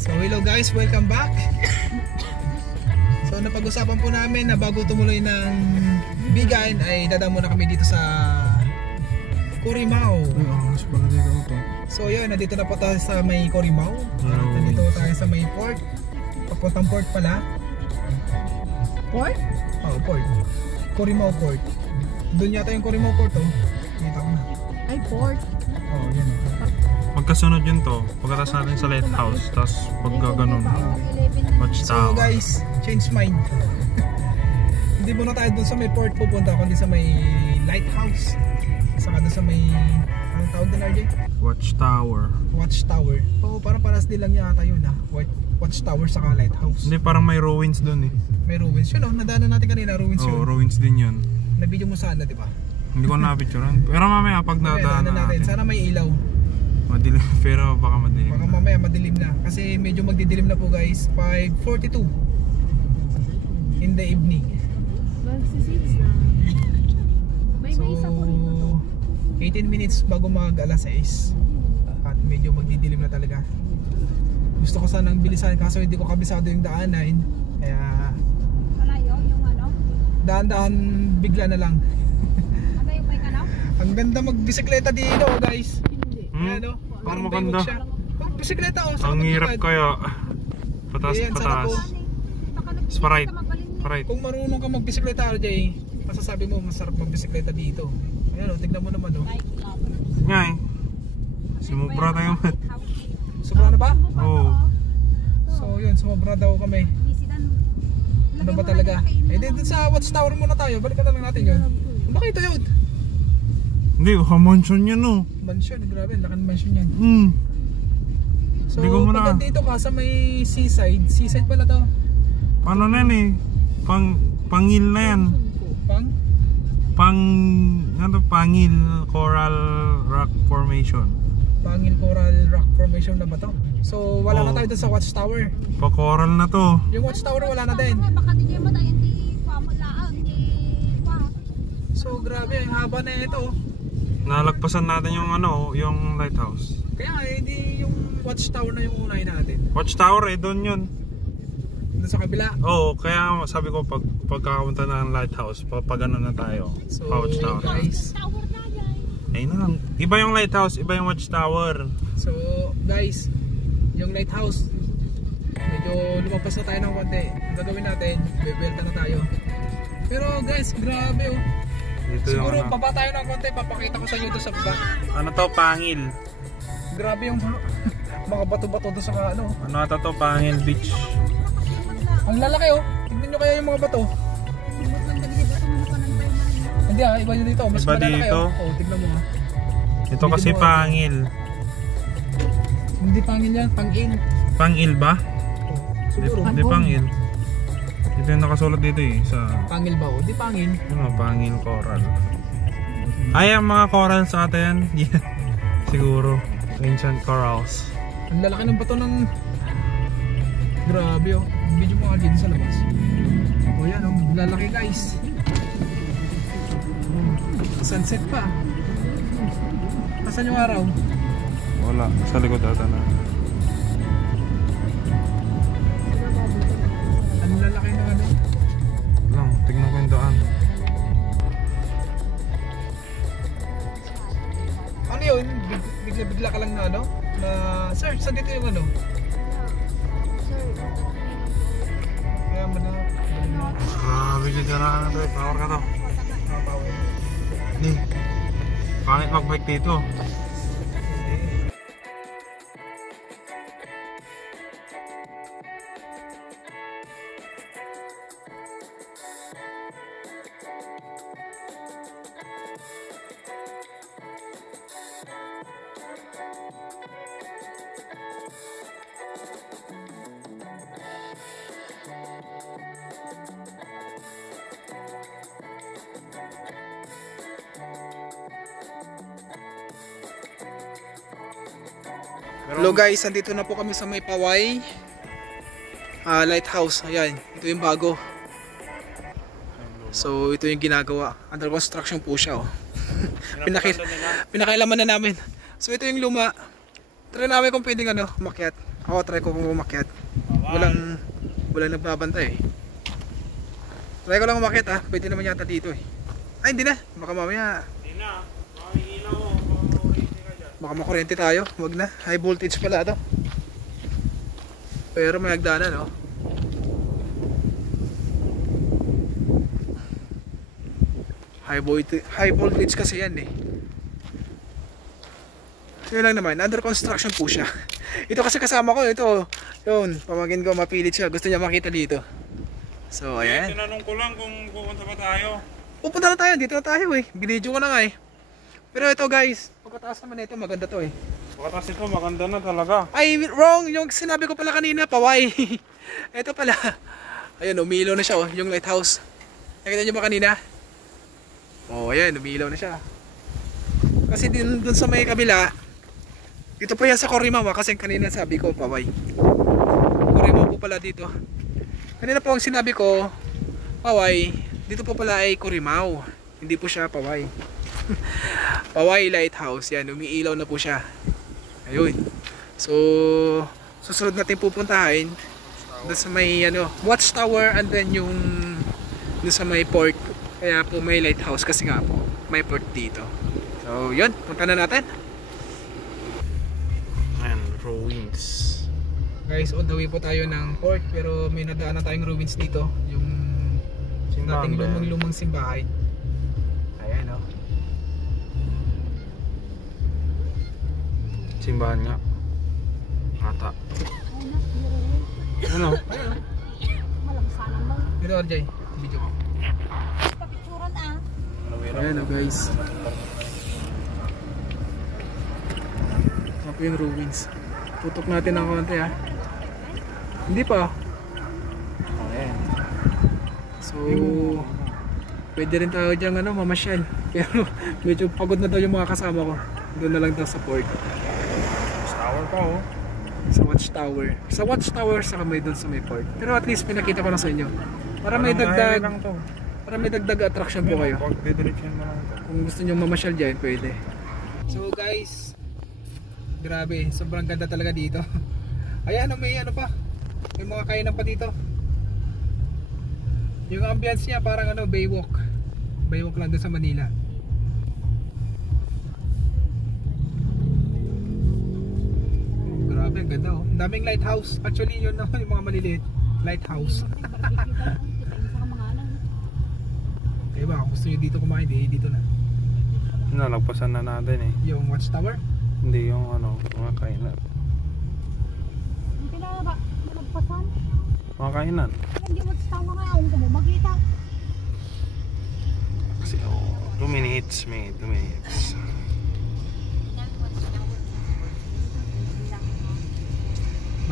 So hello guys, welcome back. So napag-usapan po namin na bago tumuloy ng Bigan ay dadaan muna kami dito sa Corimao. So yun, nandito na po tayo sa may Corimao. Nandito tayo sa may port. Papuntang port pala. Port? Oo, port. Corimao Port. Doon yata yung Corimao Port, oh. Dito ko na. Ay, port. Oo, yun. Magkasunod yun to. Pagkatas natin sa lighthouse, tapos pagka ganun, watchtower. So guys, change mind. Hindi muna tayo dun sa may port pupunta, kundi sa may lighthouse. Saka dun sa may, anong tawag din, RJ? Watchtower. Watchtower. Oo, parang paras din lang yata yun, ha? Watchtower saka lighthouse. Hindi, parang may ruins dun eh. May ruins yun, oh. Nadaanan natin kanina, ruins yun. Oo, ruins din yun. Nabidyo mo sana, di ba? Hindi ko na-picturean. Pero mamaya pag nadaanan natin. Sana may ilaw. Madilim, pero baka madilim. Baka mamaya madilim na. Kasi medyo magdidilim na po guys. 5:42 in the evening. Magsisits na. May isa po rito to. 18 minutes bago mag alas 6. At medyo magdidilim na talaga. Gusto ko sanang bilisan kaso hindi ko kabisado yung daanan. Kaya Malayo yung ano? daan-daan bigla na lang. Ano yung may kanaw? Ang ganda magbisikleta dito guys. Ano? Parang maganda. Oh, bisikleta oh. Ang hirap kaya. Patas-patas. Sprite. Sprite. Kung marunong ka magbisikleta RJ, masasabi mo masarap magbisikleta dito. Ayan oh, tignan mo naman oh. Nga eh. Sumubra tayo mat. Sobra na ba? Oo. So yun, sumobra daw kami. Ano ba talaga? Eh dito sa watchtower muna tayo. Balikan na lang natin yun. Bakit ito yun? Hindi, mansion yan oh. Mansion, grabe, lakan mansion yan. So pag dito ka sa may seaside pala to. Paano na yan eh? Pangil na yan. Pangil Coral Rock Formation. Pangil Coral Rock Formation na ba to? So wala na tayo doon sa watchtower. Pa-coral na to. Yung watchtower wala na din. Baka di mo tayo hindi pamulaang So grabe, ang haba na ito. Nalagpasan natin yung ano, yung lighthouse. Kaya hindi yung watchtower na yung unahin natin. Watchtower eh, doon yun. Doon sa kabila. Oo, kaya sabi ko pagkakapunta na ng lighthouse, pag-ano na tayo. So watchtower. guys, ayun na. Iba yung lighthouse, iba yung watchtower. so guys, yung lighthouse, medyo lumagpas na tayo ng konti. Ang gagawin natin, bebelta na tayo. Pero guys, grabe oh. Dito Siguro yung, baba tayo ng konti, papakita ko sa inyo doon sa baba. ano to, pangil. Grabe yung mga bato-bato doon sa ano. Ano ata to, pangil beach. Ang lalaki oh. Tignan nyo kaya yung mga bato. Hindi ah, iba yun dito. Mas Iba malalaki dito? oh. Oh, tignan mo ah. Ito kasi pangil. Hindi pangil yan, pangil. Pangil ba? Siguro. Hindi pangil. Ito yung nakasulat dito eh, sa Pangil ba oh? Di pangil. ano, pangil coral. Ay, ang mga corals ata yan. Yeah. Siguro. Ancient corals. Ang lalaki ng bato ng... Grabe oh. Video mo nga dito sa labas. O yan oh. Lalaki guys. Sunset pa. Asan yung araw? Wala. Sa likod ata na. Ang lalaki ng ano. Lang, tignan ko yung daan. Ano yun? Bigla ka lang na ano? Na... Sir, saan dito yung ano? Kaya mo na. Grabe ka dyan na to eh. Power ka to. Power. Hindi. Pangit mag-bike dito. Hello guys, andito na po kami sa may Paway lighthouse. Ayan, ito yung bago. So ito yung ginagawa. Under construction po siya oh. Pinakailaman na namin. So ito yung luma. Try namin kung pwedeng ano, umakyat. Ako try ko kung umakyat. Walang nagbabantay. Try ko lang umakyat ah. Pwede naman yata dito eh. Ay hindi na. Baka mamaya. Hindi na. Makikila ko. Baka makuryente tayo. Wag na. High voltage pala to. Pero may hagdanan no. High voltage kasi yan eh. Yun lang naman, under construction po siya. Ito kasi kasama ko, ito. Yun, pamangkin ko, mapilit siya. Gusto niya makita dito. So, ayan. Tinanong ko lang kung pupunta pa tayo. Pupunta na tayo, dito na tayo eh. Binidyo ko na nga eh. Pero ito guys, pagkataas naman ito, maganda to eh. Pagkatas ito, maganda na talaga. Ay, wrong! Yung sinabi ko pala kanina, paway. Ito pala. Ayun, umilaw na siya oh, yung lighthouse. Nakita niyo ba kanina? Oh, ayan, umilaw na siya. Kasi dun sa may kabila, dito pa yan sa Corimawa kasi kanina sabi ko paway. Corimawa po pala dito. Kanina po ang sinabi ko paway, dito po pala ay Corimao. Hindi po siya paway. Paway Lighthouse, yan, umiilaw na po siya. Ayun. So, susunod natin pupuntahin doon sa may watchtower and then yung doon sa may port. Kaya po may lighthouse kasi nga po may port dito. So, yun, punta na natin. Ruins. Guys, on the way po tayo ng port pero may nadaanan tayong ruins dito, yung dating lumang simbahan. Ayan oh. Simbahan nga. Ata. Ano? Malagsanan mo. Ito RJ, video ko. Papicturan ah. Ayan oh guys. Ito po yung ruins. Tutok natin ng konti ha. Hindi pa. Ayan. So, pwede rin tayo dyan mamasyal. Pero medyo pagod na daw yung mga kasama ko. Doon na lang daw sa port. Tower pa oh. Sa watchtower. Sa watchtower saka may doon sa may port. Pero at least pinakita ko na sa inyo. Para may dagdag. Para may dagdag attraction po kayo. Kung gusto nyo mamasyal dyan, pwede. So guys, grabe, sobrang ganda talaga dito. Ayan, may pa. May mga kainan pa dito. Yung ambience niya parang Baywalk. Baywalk lang doon sa Manila. Oh, grabe, ang ganda oh. Daming lighthouse. Actually, yun naman yung mga maliliit. Lighthouse. Kaya ba, kung gusto nyo dito kumain, dito na. Nalagpasan na natin eh. Yung watchtower? Hindi yung mga kainan. Hindi na ba? Malagpasan? Mga kainan. Hindi mo tama nga ako kung magkita. Kasi 2 minutes, mate. 2 minutes.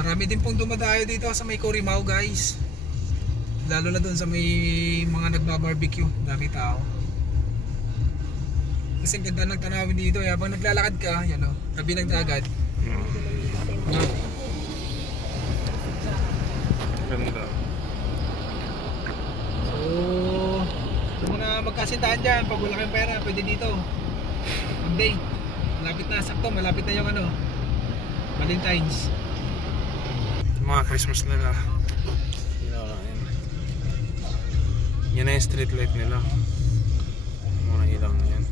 Marami din pong dumadayo dito sa may Corimao guys. Lalo na doon sa may mga nagbabarbecue. Dami tao. Kasi ganda ng tanawin dito. Habang naglalakad ka, yan o, tabi ng dagat. Ganda. So, yung mga magkasintahan dyan, pag wala kayong pera, pwede dito. Monday. Malapit na, sakto, malapit na yung Valentine's. Mga Christmas nila. Yan na yung street light nila. Mga ilaw na yan.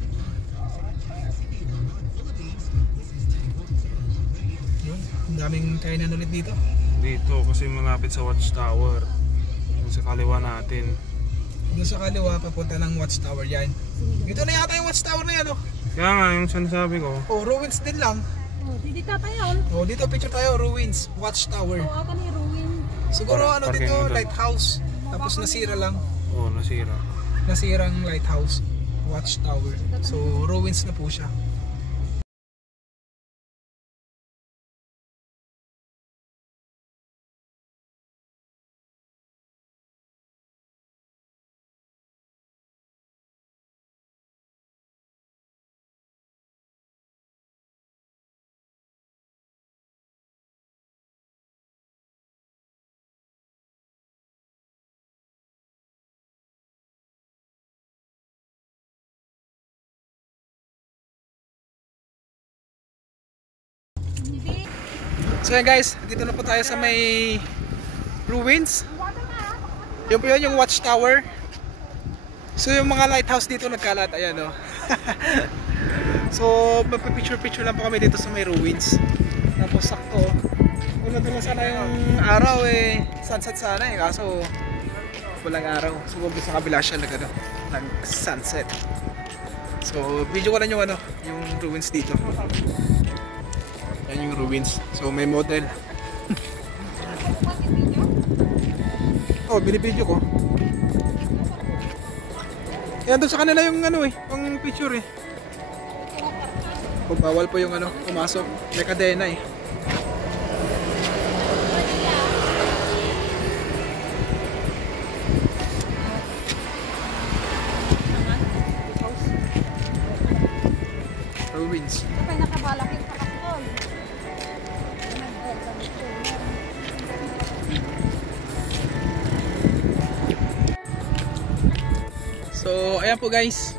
Yun, ang daming kainan ulit dito. Dito kasi malapit sa watchtower. Yung sa kaliwa natin. Doon sa kaliwa, papunta ng watchtower yan. Dito na yata yung watchtower na yan oh. Kaya nga, yung sinasabi ko. Oh, ruins din lang. Oh, dito tayo. Oh, dito picture tayo, ruins, watchtower. Oh, ata ni ruin. Siguro Parking dito, mo doon. lighthouse. Tapos nasira lang. Oo, nasira. Nasirang lighthouse, watchtower. So, ruins na po siya. So yan guys, dito na po tayo sa may ruins. Yun po yun yung watchtower. So yung mga lighthouse dito nagkalat, ayan o. So magpipicture-picture lang po kami dito sa may ruins. Tapos sakto, una doon sana yung araw eh, sunset sana eh, kaso walang araw. So sa kabila siya nag-sunset. So video ko lang yung yung ruins dito. Yan yung ruins. So may model. Oh, binibideo ko. Yan doon sa kanila yung yung picture eh. Oh, bawal po yung pumasok. May kadena eh. Ruins. Kapag nakabalak yung kakapon. So, ayan po guys.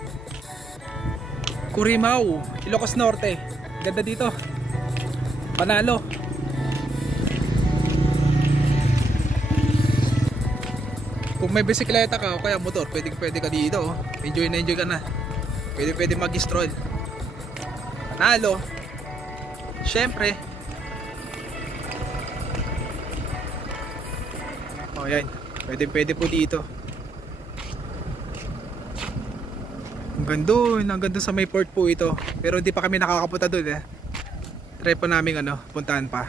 Curimaao, Ilocos Norte. Ganda dito. Panalo. Kung may bisikleta ka o kaya motor, pwede ka dito. Enjoy na enjoy ka na. Pwede mag-stroll. Panalo. Siyempre. Oh, yan. Pwede po dito. Ang ganda sa may port po ito. Pero hindi pa kami nakakapunta doon eh. Try po namin puntahan pa.